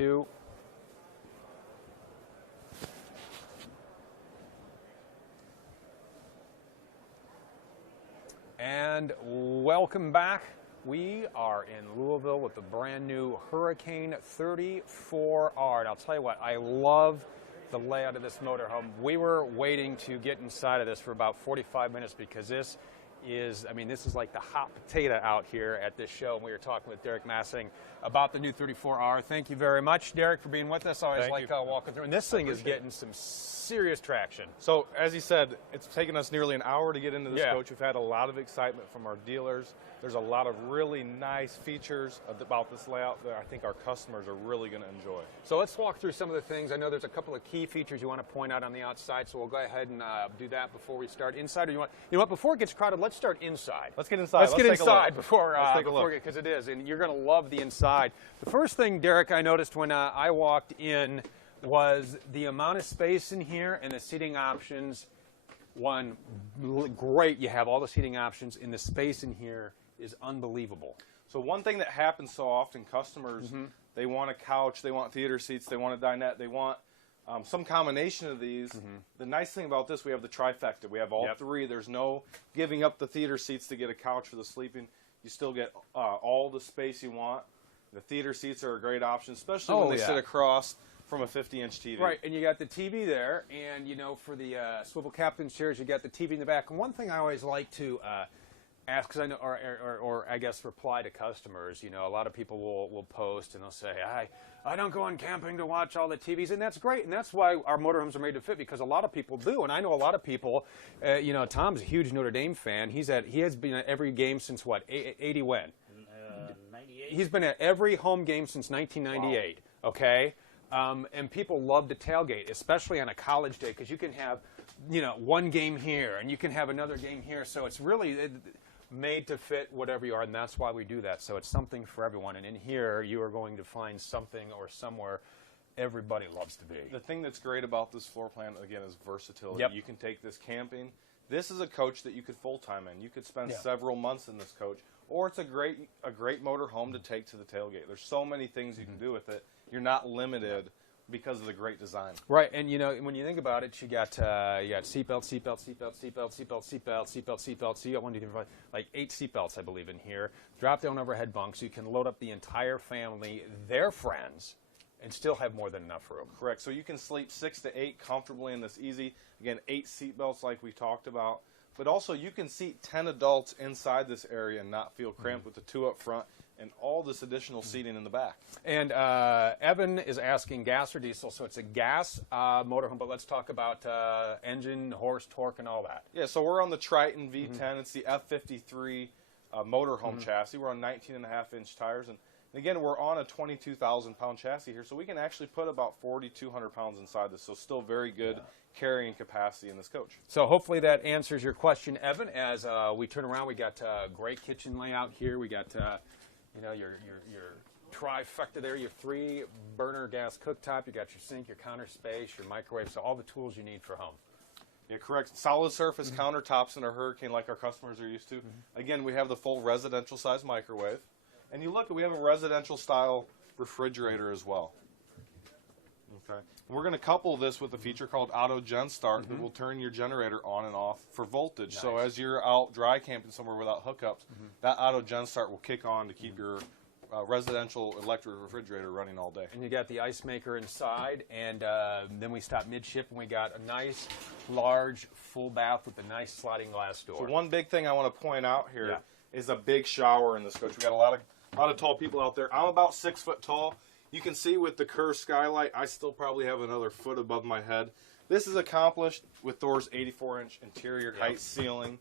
2. And welcome back. We are in Louisville with the brand new Hurricane 34R. And I'll tell you what, I love the layout of this motorhome. We were waiting to get inside of this for about 45 minutes because this is, I mean, this is like the hot potato out here at this show. And we were talking with Derek Massing about the new 34R. Thank you very much, Derek, for being with us. I always like walking through. And this thing is getting some serious traction. So, as he said, it's taken us nearly an hour to get into this coach. We've had a lot of excitement from our dealers. There's a lot of really nice features about this layout that I think our customers are really going to enjoy. So let's walk through some of the things. I know there's a couple of key features you want to point out on the outside, so we'll go ahead and do that before we start inside. Or you know what, before it gets crowded, let's start inside. Let's get inside. Let's get inside before because it is, and you're going to love the inside. The first thing, Derek, I noticed when I walked in was the amount of space in here and the seating options. One, great, you have all the seating options, and the space in here is unbelievable. So one thing that happens so often, customers, they want a couch, they want theater seats, they want a dinette, they want some combination of these. The nice thing about this, we have the trifecta. We have all three. There's no giving up the theater seats to get a couch for the sleeping. You still get all the space you want. The theater seats are a great option, especially when they sit across from a 50-inch TV. Right, and you got the TV there, and you know, for the swivel captain's chairs, you got the TV in the back. And one thing I always like to ask, because I know, or I guess reply to customers, you know, a lot of people will post and they'll say, I don't go on camping to watch all the TVs, and that's great, and that's why our motorhomes are made to fit, because a lot of people do, and I know a lot of people, you know, Tom's a huge Notre Dame fan. He has been at every game since what, 80 when? 98. He's been at every home game since 1998, okay? And people love to tailgate, especially on a college day, because you can have, you know, one game here, and you can have another game here, so it's really made to fit whatever you are, and that's why we do that. So it's something for everyone, and in here you are going to find something or somewhere everybody loves to be. The thing that's great about this floor plan, again, is versatility. You can take this camping. This is a coach that you could full-time in. You could spend several months in this coach, or it's a great motor home to take to the tailgate. There's so many things you can do with it. You're not limited because of the great design. Right, and you know, when you think about it, you got seatbelt, seatbelt, seatbelt, seatbelt, seatbelt, seatbelt, seatbelt, seatbelt. So you got 1, 2, 3, 4, 5, like 8 seatbelts, I believe, in here. Drop-down overhead bunks, so you can load up the entire family, their friends, and still have more than enough room. Correct. So you can sleep 6 to 8 comfortably in this easy. Again, 8 seatbelts like we talked about. But also you can seat 10 adults inside this area and not feel cramped with the 2 up front and all this additional seating in the back. And Evan is asking gas or diesel, so it's a gas motorhome, but let's talk about engine, horse, torque, and all that. Yeah, so we're on the Triton V10. It's the F53 motorhome chassis. We're on 19.5-inch tires, and again, we're on a 22,000-pound chassis here, so we can actually put about 4,200 pounds inside this, so still very good carrying capacity in this coach. So hopefully that answers your question, Evan. As we turn around, we got great kitchen layout here. We got you know, your trifecta there, your 3-burner gas cooktop. You got your sink, your counter space, your microwave, so all the tools you need for home. Yeah, correct. Solid surface countertops in a Hurricane like our customers are used to. Again, we have the full residential size microwave. And you look, we have a residential style refrigerator as well. Okay. And we're going to couple this with a feature called Auto Gen Start that will turn your generator on and off for voltage. So as you're out dry camping somewhere without hookups, that Auto Gen Start will kick on to keep your residential electric refrigerator running all day. And you got the ice maker inside, and then we stop midship, and we got a nice, large, full bath with a nice sliding glass door. So one big thing I want to point out here is a big shower in this coach. We got a lot of tall people out there. I'm about 6 foot tall. You can see with the curved skylight, I still probably have another foot above my head. This is accomplished with Thor's 84-inch interior height ceiling.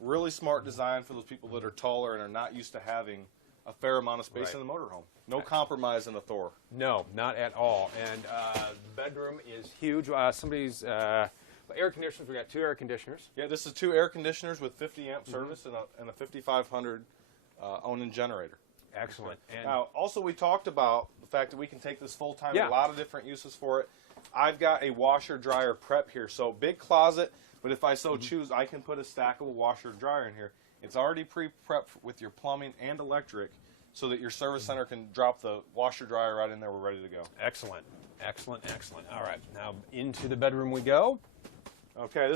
Really smart design for those people that are taller and are not used to having a fair amount of space in the motorhome. No compromise in the Thor. No, not at all. And the bedroom is huge. Somebody's air conditioners. We got 2 air conditioners. Yeah, this is 2 air conditioners with 50-amp service and a 5500 Onan generator. Excellent. And now, also we talked about the fact that we can take this full-time, a lot of different uses for it. I've got a washer-dryer prep here, so big closet, but if I so choose, I can put a stackable washer-dryer in here. It's already pre-prepped with your plumbing and electric. so that your service center can drop the washer dryer right in there. We're ready to go. Excellent, excellent, excellent. All right, now into the bedroom we go. Okay,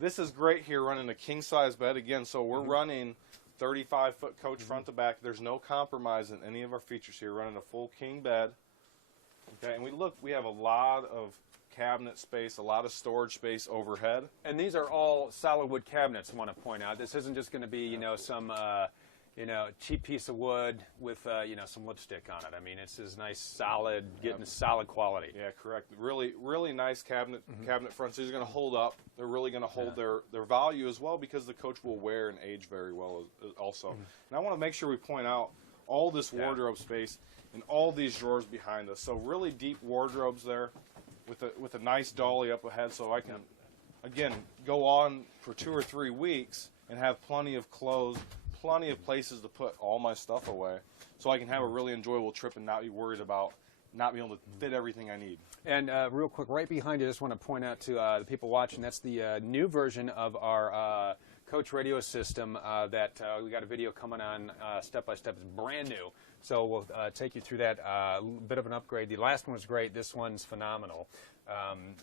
this is great here, running a king size bed again. So we're running 35-foot coach front to back. There's no compromise in any of our features here. Running a full king bed. Okay, and we have a lot of cabinet space, a lot of storage space overhead. And these are all solid wood cabinets, I want to point out. This isn't just going to be, some, cheap piece of wood with, some lipstick on it. I mean, it's this nice, solid, getting solid quality. Yeah, correct. Really, really nice cabinet fronts. These are going to hold up. They're really going to hold their value as well, because the coach will wear and age very well also. And I want to make sure we point out all this wardrobe space and all these drawers behind us. So really deep wardrobes there, with a nice dolly up ahead, so I can, again, go on for 2 or 3 weeks and have plenty of clothes, plenty of places to put all my stuff away, so I can have a really enjoyable trip and not be worried about not being able to fit everything I need. And real quick, right behind you, I just want to point out to the people watching, that's the new version of our coach radio system that we got a video coming on step by step. It's brand new. So we'll take you through that, bit of an upgrade. The last one was great. This one's phenomenal.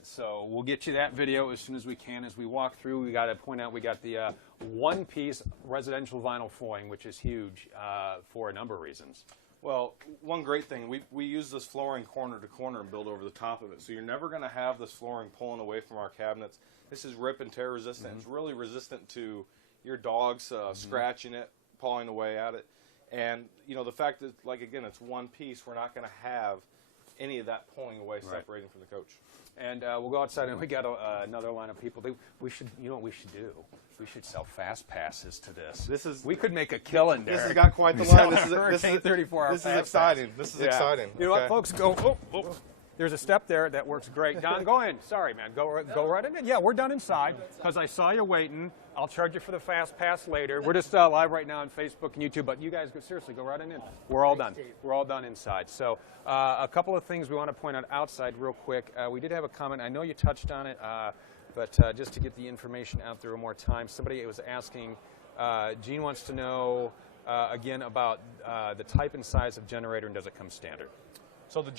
So we'll get you that video as soon as we can. As we walk through, we got to point out we got the one-piece residential vinyl flooring, which is huge for a number of reasons. Well, one great thing, we use this flooring corner to corner and build over the top of it. So you're never going to have this flooring pulling away from our cabinets. This is rip and tear resistant. It's really resistant to your dogs scratching it, pawing away at it. And, the fact that, again, it's one piece, we're not going to have any of that pulling away separating from the coach. And we'll go outside, and we got another line of people. We should, what we should do? We should sell fast passes to this. We could make a killing there. This has got quite the line. This is 34-hour This is exciting. This is exciting. You know what, folks? Go. Oh. There's a step there that works great. Don, go in. Sorry, man. Go right in. Yeah, we're done inside because I saw you waiting. I'll charge you for the fast pass later. We're just live right now on Facebook and YouTube, but you guys, seriously, go right in. We're all done. We're all done inside. So a couple of things we want to point out outside real quick. We did have a comment. I know you touched on it, but just to get the information out there one more time, somebody was asking, Gene wants to know, again, about the type and size of generator, and does it come standard? So the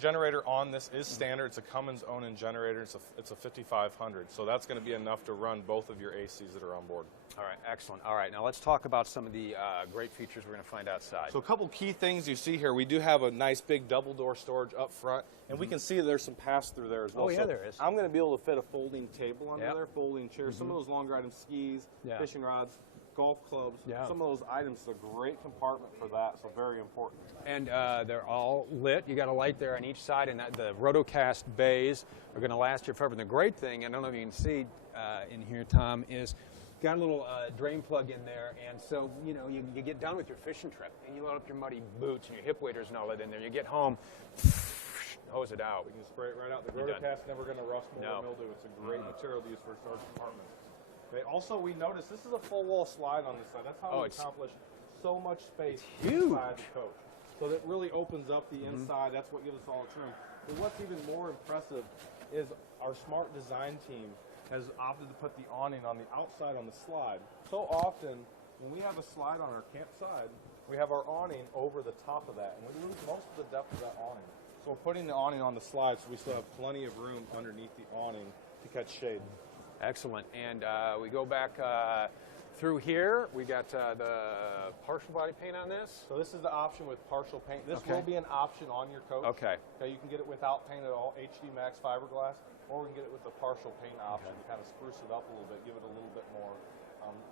generator on this is standard. It's a Cummins own-in generator. It's a 5500. So that's going to be enough to run both of your ACs that are on board. All right, excellent. All right, now let's talk about some of the great features we're going to find outside. So a couple key things you see here. We do have a nice big double door storage up front, and we can see there's some pass-through there as well. Oh, yeah, so there is. I'm going to be able to fit a folding table under there, folding chairs, some of those longer items, skis, fishing rods, golf clubs. Some of those items, a great compartment for that, so very important. And they're all lit. You got a light there on each side, and the Rotocast bays are going to last you forever. And the great thing, and I don't know if you can see in here, Tom, is got a little drain plug in there, and so you get done with your fishing trip, and you load up your muddy boots and your hip waders and all that in there. You get home, hose it out. We can spray it right out. The Rotocast never going to rust, mold, or mildew. It's a great material to use for storage compartments. Okay. Also, we noticed this is a full wall slide on this side. That's how we accomplish so much space inside the coach. So that really opens up the inside. That's what gives us all its room. But what's even more impressive is our smart design team has opted to put the awning on the outside on the slide. So often, when we have a slide on our campsite, we have our awning over the top of that, and we lose most of the depth of that awning. So we're putting the awning on the slide, so we still have plenty of room underneath the awning to catch shade. Excellent. And we go back through here. We got the partial body paint on this. So this is the option with partial paint. This will be an option on your coach. Okay. You can get it without paint at all, HD Max fiberglass, or we can get it with the partial paint option to kind of spruce it up a little bit, give it a little bit more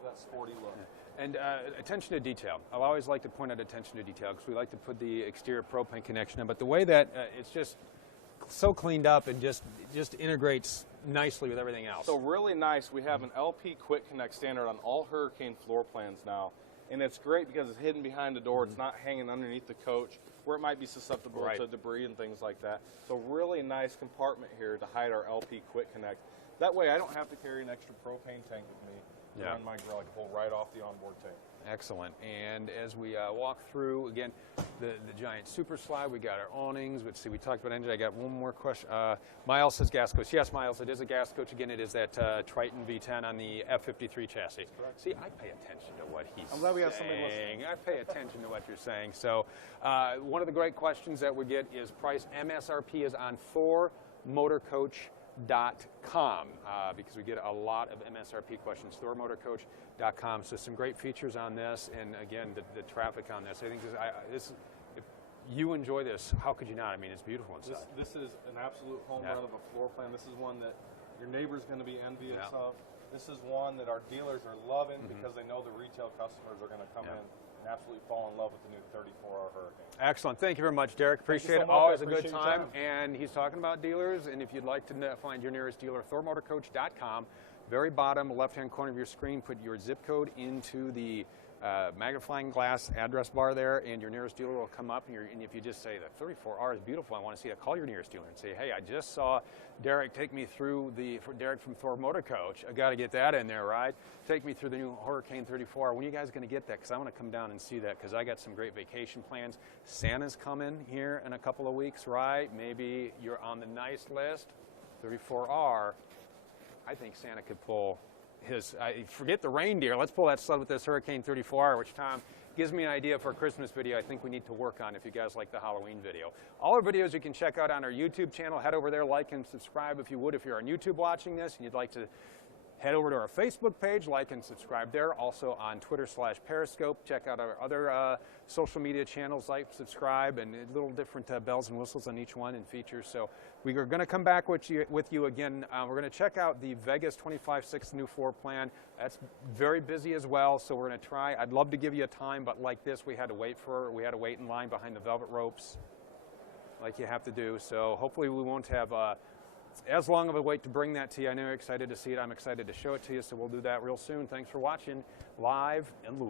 that sporty look. And attention to detail. I'll always like to point out attention to detail because we like to put the exterior propane connection in, but the way that it's just so cleaned up and just integrates nicely with everything else. So really nice. We have an LP Quick Connect standard on all Hurricane floor plans now, and it's great because it's hidden behind the door. It's not hanging underneath the coach where it might be susceptible to debris and things like that. So really nice compartment here to hide our LP Quick Connect. That way I don't have to carry an extra propane tank with me to run my grill. I can pull right off the onboard tank. Excellent. And as we walk through, again, the giant super slide, we got our awnings. Let's see, we talked about engine. I got one more question. Miles says gas coach. Yes, Miles, it is a gas coach. Again, it is that Triton V10 on the F53 chassis. See, I pay attention to what he's saying. I'm glad we have somebody listening. I pay attention to what you're saying. So one of the great questions that we get is price. MSRP is on ThorMotorCoach.com because we get a lot of MSRP questions. ThorMotorCoach.com. So some great features on this, and again, the traffic on this. I think this if you enjoy this, how could you not? I mean, it's beautiful inside. This is an absolute home run of a floor plan. This is one that your neighbor's going to be envious of. This is one that our dealers are loving because they know the retail customers are going to come in and absolutely fall in love with the new 34R Hurricane. Excellent. Thank you very much, Derek. Appreciate it. Always a good time. And he's talking about dealers, and if you'd like to find your nearest dealer, ThorMotorCoach.com. Very bottom left-hand corner of your screen, put your zip code into the magnifying glass address bar there, and your nearest dealer will come up. And if you just say the 34R is beautiful, I want to see it, call your nearest dealer and say, hey, I just saw Derek take me through Derek from Thor Motor Coach. I got to get that in there, right? Take me through the new Hurricane 34R. When are you guys going to get that? Because I want to come down and see that because I got some great vacation plans. Santa's coming here in a couple of weeks, right? Maybe you're on the nice list. 34R. I think Santa could pull his, forget the reindeer, let's pull that sled with this Hurricane 34R, which, Tom, gives me an idea for a Christmas video I think we need to work on if you guys like the Halloween video. All our videos you can check out on our YouTube channel. Head over there, like and subscribe if you would. If you're on YouTube watching this and you'd like to head over to our Facebook page, like and subscribe there. Also on Twitter/Periscope. Check out our other social media channels, like, subscribe, and little different bells and whistles on each one and features. So we are going to come back with you again. We're going to check out the Vegas 25/6 new floor plan. That's very busy as well, so we're going to try. I'd love to give you a time, but like this, we had to wait in line behind the velvet ropes like you have to do. So hopefully we won't have as long of a wait to bring that to you. I know you're excited to see it. I'm excited to show it to you, so we'll do that real soon. Thanks for watching live in Louisville.